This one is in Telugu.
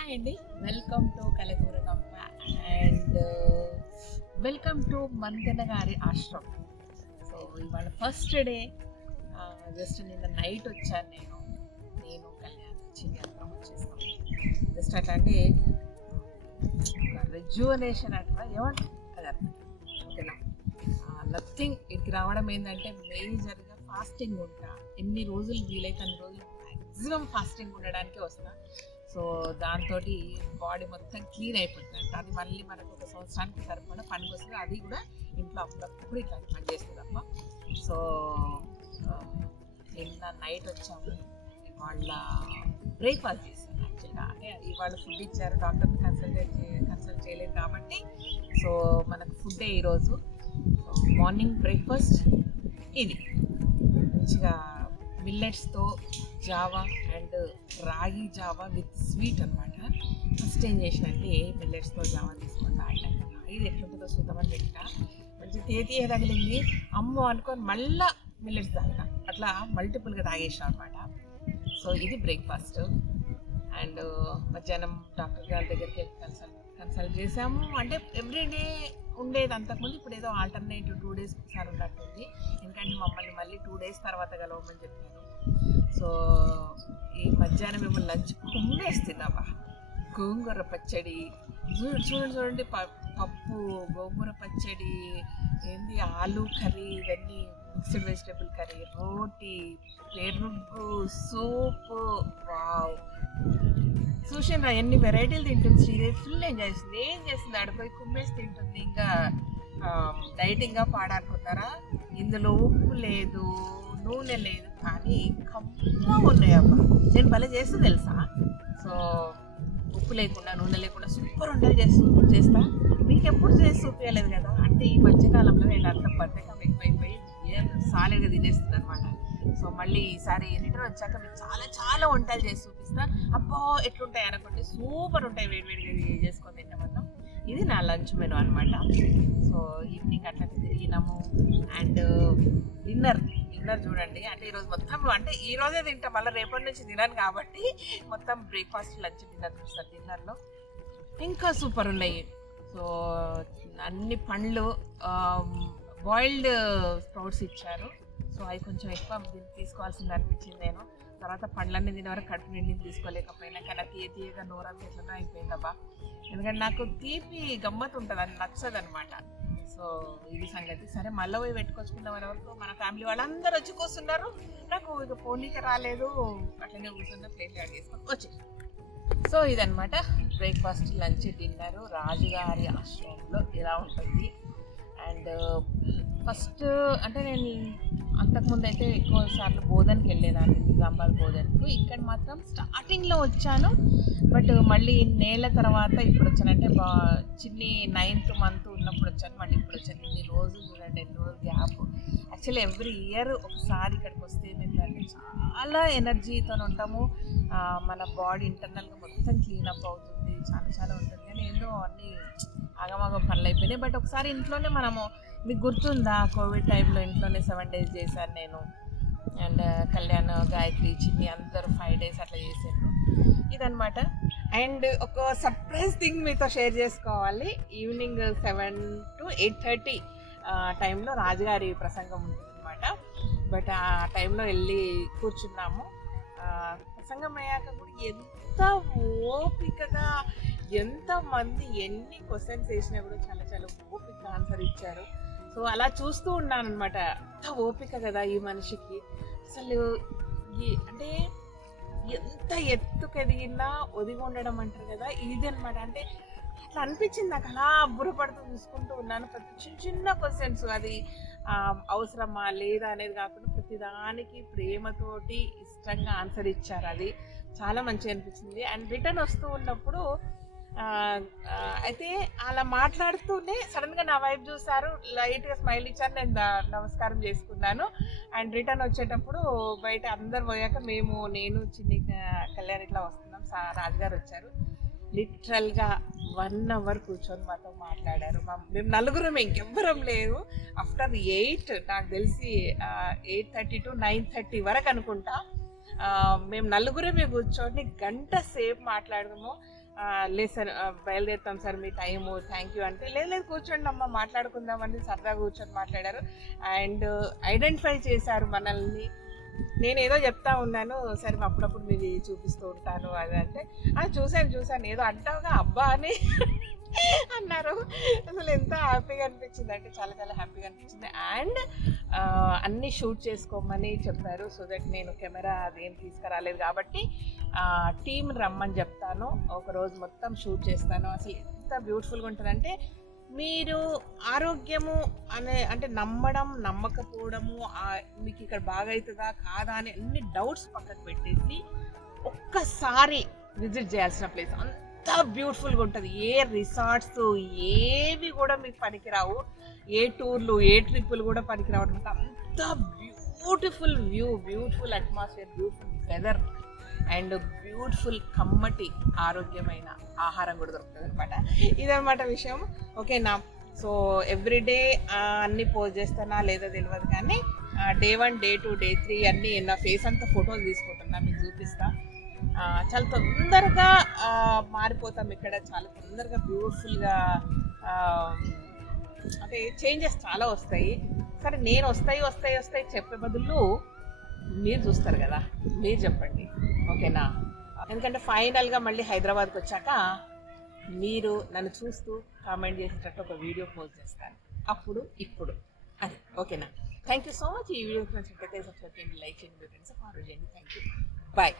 హాయ్ అండి, welcome to Kalakuragampa and welcome to Manthena గారి ఆశ్రమం. సో ఇవాళ ఫస్ట్ డే, జస్ట్ నిన్న నైట్ వచ్చాను నేను కళ్యాణ్ చిన్న అందరం వచ్చేసాం. జస్ట్ అట్లా అంటే రెజ్యువనేషన్ అట్లా ఏమంటారు కదా, ఓకేనా. నథింగ్, ఇక్కడికి రావడం ఏంటంటే మేజర్గా ఫాస్టింగ్ ఉంటా, ఎన్ని రోజులు వీలైతే అన్ని రోజులు మ్యాక్సిమం ఫాస్టింగ్ ఉండడానికి వస్తా. సో దాంతో బాడీ మొత్తం క్లీన్ అయిపోతుంది. అది మళ్ళీ మనకు ఒక సంవత్సరానికి సరిపడా పనికి వస్తుంది. అది కూడా ఇంట్లో అప్పుడప్పుడు ఇట్లా పని చేస్తుంది తప్ప. సో నిన్న నైట్ వచ్చాము, ఇవాళ బ్రేక్ఫాస్ట్ చేశాను. యాక్చువల్గా అంటే ఇవాళ ఫుడ్ ఇచ్చారు, డాక్టర్ని కన్సల్ట్ చేయలేదు కాబట్టి సో మనకు ఫుడ్డే ఈరోజు. మార్నింగ్ బ్రేక్ఫాస్ట్ ఇది మంచిగా మిల్లెట్స్తో జావా అండ్ రాగి జావా విత్ స్వీట్ అనమాట. ఫస్ట్ ఏం చేసినంటే మిల్లెట్స్తో జావా తీసుకొని తాగినాక ఇది ఎట్లుంటుందో చూద్దామని పెట్టిన, మంచిగా తేతీయ తగిలింది అమ్మో అనుకొని మళ్ళీ మిల్లెట్స్ తాగిన, అట్లా మల్టిపుల్గా తాగేసాం అనమాట. సో ఇది బ్రేక్ఫాస్ట్. అండ్ మధ్యాహ్నం డాక్టర్ గారి దగ్గరికి కన్సల్ట్ చేసాము. అంటే ఎవ్రీడే ఉండేది అంతకుముందు, ఇప్పుడు ఏదో ఆల్టర్నేటివ్ 2 days ఒకసారి ఉన్నట్టుంది. ఎందుకంటే మమ్మల్ని మళ్ళీ 2 days తర్వాత కలవమని చెప్పారు. సో ఈ మధ్యాహ్నం మేము లంచ్ కుమ్మేస్తున్నామా, గోంగూర పచ్చడి చూడండి, పప్పు, గోంగూర పచ్చడి, ఏంది ఆలు కర్రీ, ఇవన్నీ మిక్స్డ్ వెజిటేబుల్ కర్రీ, రోటీ, పెరుగు, సూపు. వావ్, చూసిండ్రా ఎన్ని వెరైటీలు తింటుంది శ్రీదేవి, ఫుల్ ఎంజాయ్ చేస్తుంది. ఏం చేస్తుంది, ఆడిపోయి కుమ్మేసి తింటుంది. ఇంకా డైటింగ్గా పాడానుకుంటారా, ఇందులో ఉప్పు లేదు, నూనె లేదు, కానీ కమ్మగా ఉన్నాయమ్మా. నేను భలే చేస్తూ తెలుసా. సో ఉప్పు లేకుండా నూనె లేకుండా సూపర్ వంటలు చేస్తా. మీకు ఎప్పుడు చేసి చూపించలేదు కదా. అంటే ఈ మధ్యకాలంలో నేను అంత బద్దకం ఎక్కువైపోయి సాలిడ్గా తినేస్తుంది అనమాట. సో మళ్ళీ ఈసారి రిటర్న్ వచ్చాక మీకు చాలా చాలా వంటలు చేసి చూపిస్తా. అబ్బో ఎట్లుంటాయి అనుకుంటే సూపర్ ఉంటాయి, వేడివేడిగా చేసుకొని తింటామన్నా. ఇది నా లంచ్ మెనూ అనమాట. సో ఈవినింగ్ అట్లా తిరిగినాము. అండ్ డిన్నర్ చూడండి, అంటే ఈరోజు మొత్తం అంటే ఈరోజే తింటా, మళ్ళీ రేపటి నుంచి తినాను కాబట్టి మొత్తం బ్రేక్ఫాస్ట్, లంచ్, డిన్నర్ చూస్తారు. డిన్నర్లో ఇంకా సూపర్ ఉన్నాయి. సో అన్ని పండ్లు, బాయిల్డ్ స్ప్రౌట్స్ ఇచ్చారు. సో అవి కొంచెం ఎక్కువ తీసుకోవాల్సింది అనిపించింది నేను. తర్వాత పండ్లన్నీ తినే వరకు కడుపు నిండి తీసుకోలేకపోయినా, కానీ తీయగా నోరంతా ఎట్లనో అయిపోయిందబ్బా. ఎందుకంటే నాకు తీపి గమ్మత్ ఉంటుంది, అది నచ్చదు అనమాట. సో ఇది సంగతి. సరే మళ్ళీ పోయి పెట్టుకొచ్చుకుందాం అనే వరకు మన ఫ్యామిలీ వాళ్ళందరూ వచ్చి కూర్చున్నారు. నాకు ఇక పోనీకి రాలేదు, అట్లనే కూర్చున్న ప్లేట్ యాడ్ చేసుకొని వచ్చి. సో ఇదనమాట బ్రేక్ఫాస్ట్, లంచ్, డిన్నర్ రాజుగారి ఆశ్రమంలో ఇలా ఉంటుంది. అండ్ ఫస్ట్ అంటే నేను అంతకుముందు అయితే ఎక్కువ సార్లు బోధనకి వెళ్ళేదాన్ని, నిజామాబాద్ బోధనకు. ఇక్కడ మాత్రం స్టార్టింగ్లో వచ్చాను, బట్ మళ్ళీ నేల తర్వాత ఇప్పుడు వచ్చానంటే చిన్ని 9th month ఉన్నప్పుడు వచ్చాను, మళ్ళీ ఇప్పుడు వచ్చాను. ఇన్ని రోజులు చూడండి, ఎన్ని రోజులు గ్యాప్. యాక్చువల్లీ ఎవ్రీ ఇయర్ ఒకసారి ఇక్కడికి వస్తే ఏమైందంటే చాలా ఎనర్జీతో ఉంటాము, మన బాడీ ఇంటర్నల్గా మొత్తం క్లీనప్ అవుతుంది, చాలా చాలా ఉంటుంది. కానీ ఏందో అన్నీ ఆగమాగం పనులు అయిపోయినాయి. బట్ ఒకసారి ఇంట్లోనే మనము, మీకు గుర్తుందా కోవిడ్ టైంలో ఇంట్లోనే 7 days చేశాను నేను. అండ్ కళ్యాణ్, గాయత్రి, చిన్ని అందరూ 5 days అట్లా చేశారు. ఇదనమాట. అండ్ ఒక సర్ప్రైజ్ థింగ్ మీతో షేర్ చేసుకోవాలి. ఈవినింగ్ 7 to 8:30 టైంలో రాజుగారి ప్రసంగం ఉంటుంది అనమాట. బట్ ఆ టైంలో వెళ్ళి కూర్చున్నాము. ప్రసంగం అయ్యాక కూడా ఎంత ఓపికగా, ఎంతమంది ఎన్ని క్వశ్చన్స్ వేసినా కూడా చాలా చాలా ఓపిక ఆన్సర్ ఇచ్చారు. సో అలా చూస్తూ ఉన్నాను అనమాట. ఎంత ఓపిక కదా ఈ మనిషికి అసలు. అంటే ఎంత ఎత్తుకెదిగినా ఒదిగి ఉండడం అంటారు కదా, ఇది అనమాట. అంటే అట్లా అనిపించింది నాకు. అలా బుర్రపడుతూ చూసుకుంటూ ఉన్నాను. ప్రతి చిన్న క్వశ్చన్స్, అది అవసరమా లేదా అనేది కాకుండా ప్రతిదానికి ప్రేమతోటి ఇష్టంగా ఆన్సర్ ఇచ్చారు. అది చాలా మంచిగా అనిపించింది. అండ్ రిటర్న్ వస్తూ ఉన్నప్పుడు అయితే అలా మాట్లాడుతూనే సడన్గా నా వైపు చూసారు, లైట్గా స్మైల్ ఇచ్చారు, నేను నమస్కారం చేసుకున్నాను. అండ్ రిటర్న్ వచ్చేటప్పుడు బయట అందరు పోయాక నేను చిన్ని కళ్యాణ్ ఇట్లా వస్తున్నాం, రాజుగారు వచ్చారు. లిటరల్గా 1 hour కూర్చొని మాతో మాట్లాడారు. మేము నలుగురం, ఇంకెవ్వరం లేరు. ఆఫ్టర్ 8, నాకు తెలిసి 8:30 to 9:30 వరకు అనుకుంటా, మేము నలుగురమే కూర్చొని 1 గంట సేపు మాట్లాడదాము. లేదు సార్ బయలుదేరుతాం సార్ మీ టైము థ్యాంక్ యూ అంటే లేదు కూర్చోండి అమ్మ మాట్లాడుకుందామని సరదాగా కూర్చొని మాట్లాడారు. అండ్ ఐడెంటిఫై చేశారు మనల్ని. నేను ఏదో చెప్తా ఉన్నాను, సరే అప్పుడప్పుడు మీది చూపిస్తూ ఉంటాను అది అంటే చూశాను ఏదో అంటావుగా అబ్బా అని అన్నారు. అసలు ఎంత హ్యాపీగా అనిపించింది అంటే చాలా చాలా హ్యాపీగా అనిపించింది. అండ్ అన్నీ షూట్ చేసుకోమని చెప్పారు. సో దట్ నేను కెమెరా అదేం తీసుకురాలేదు కాబట్టి టీంని రమ్మని చెప్తాను, ఒకరోజు మొత్తం షూట్ చేస్తాను. అసలు ఎంత బ్యూటిఫుల్గా ఉంటుందంటే మీరు ఆరోగ్యము అంటే నమ్మకపోవడము, మీకు ఇక్కడ బాగా అవుతుందా కాదా అని అన్ని డౌట్స్ పక్కకు పెట్టేసి ఒక్కసారి విజిట్ చేయాల్సిన ప్లేస్. అంత బ్యూటిఫుల్గా ఉంటుంది. ఏ రిసార్ట్స్ ఏవి కూడా మీకు పనికిరావు, ఏ టూర్లు ఏ ట్రిప్పులు కూడా పనికిరావు అనమాట. అంత beautiful view, beautiful atmosphere, beautiful weather and beautiful కమ్మటి ఆరోగ్యమైన ఆహారం కూడా దొరుకుతుంది అనమాట. ఇదనమాట విషయం. ఓకేనా? సో ఎవ్రీడే అన్నీ పోస్ట్ చేస్తానా లేదా తెలియదు కానీ డే 1 డే 2 డే 3 అన్నీ నా ఫేస్ అంతా ఫొటోస్ తీసుకుంటున్నా, మీకు చూపిస్తా. చాలా తొందరగా మారిపోతాం ఇక్కడ, చాలా తొందరగా బ్యూటిఫుల్గా అంటే చేంజెస్ చాలా వస్తాయి. సరే నేను వస్తాయి చెప్పే బదులు మీరు చూస్తారు కదా, మీరు చెప్పండి. ఓకేనా? ఎందుకంటే ఫైనల్గా మళ్ళీ హైదరాబాద్కి వచ్చాక మీరు నన్ను చూస్తూ కామెంట్ చేసేటట్టు ఒక వీడియో పోస్ట్ చేస్తాను, అప్పుడు ఇప్పుడు అది. ఓకేనా? Thank you so much. ఈ వీడియోకి నచ్చినట్లయితే సబ్స్క్రైబ్ చేయండి, లైక్ చేయండి, మీ ఫ్రెండ్స్ ఫాలో చేయండి. Thank you, bye.